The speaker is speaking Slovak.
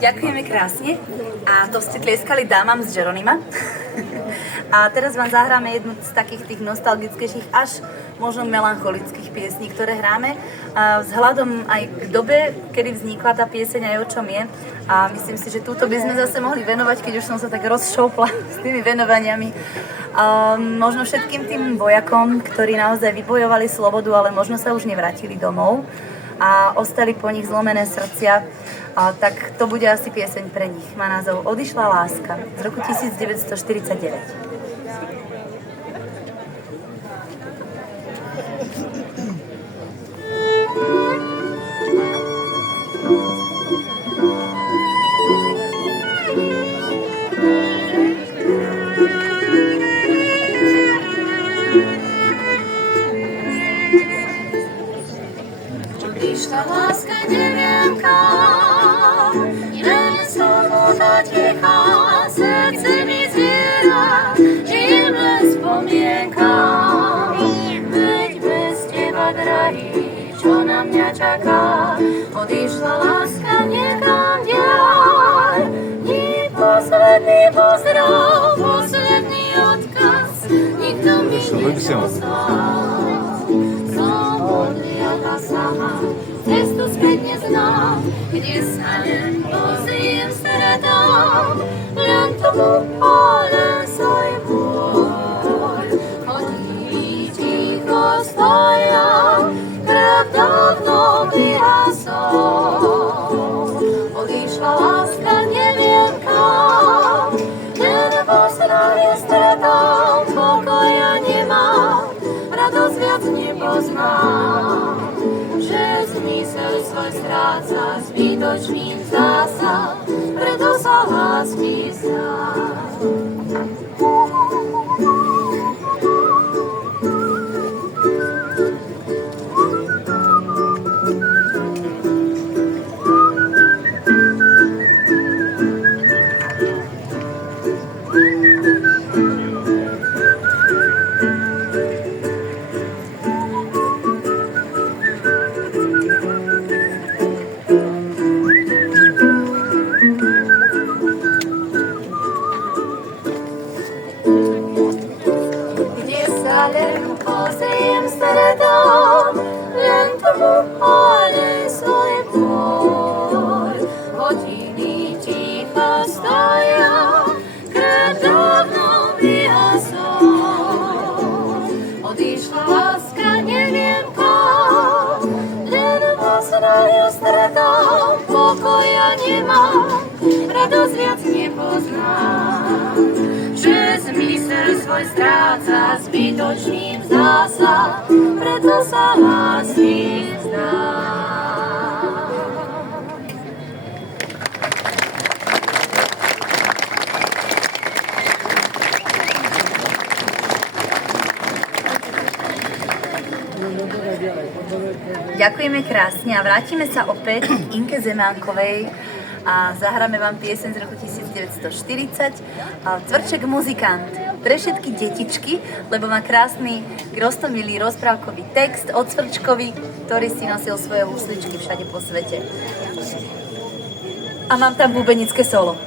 Ďakujeme krásne a to ste tlieskali dámam z Jeronima. A teraz vám zahráme jednu z takých tých nostalgickejších až možno melancholických piesní, ktoré hráme vzhľadom aj k dobe, kedy vznikla tá pieseň aj o čom je. A myslím si, že túto by sme zase mohli venovať, keď už som sa tak rozšoupla s tými venovaniami. Možno všetkým tým vojakom, ktorí naozaj vybojovali slobodu, ale možno sa už nevrátili domov a ostali po nich zlomené srdcia, tak to bude asi pieseň pre nich. Má názov Odišla láska z roku 1949. Odišla láska nevienka, len samota tichá, srdce mi zviera, žijem len spomienka. Veď bez teba, drahý, čo na mňa čaká, odišla láska niekam ďalej. Nie posledný pozdrav, posledný odkaz, nikto mi neposlal. Sama, cestu späť neznám, kde sa len pozriem, stretám, len tomu len svoj bôľ. Chodí ticho stoja, krev dávno vyhasol. Odišla láska neviem kam, len vo snáhe stretám, pokoja nemám, radosť viac nepoznám. Zmysel svoj stráca, zbytočným zdá sa, preto sa lásky zdá. Pokoja nemám, radosť viac nepoznám. Že zmysel svoj stráca, zbytočným zdá sa, preto sa lásky vzdám. Ďakujeme krásne a vrátime sa opäť k Inke Zemánkovej a zahráme vám pieseň z roku 1940 Cvrček muzikant. Pre všetky detičky, lebo má krásny, roztomilý rozprávkový text od Cvrčkovi, ktorý si nosil svoje husličky všade po svete. A mám tam bubenické solo.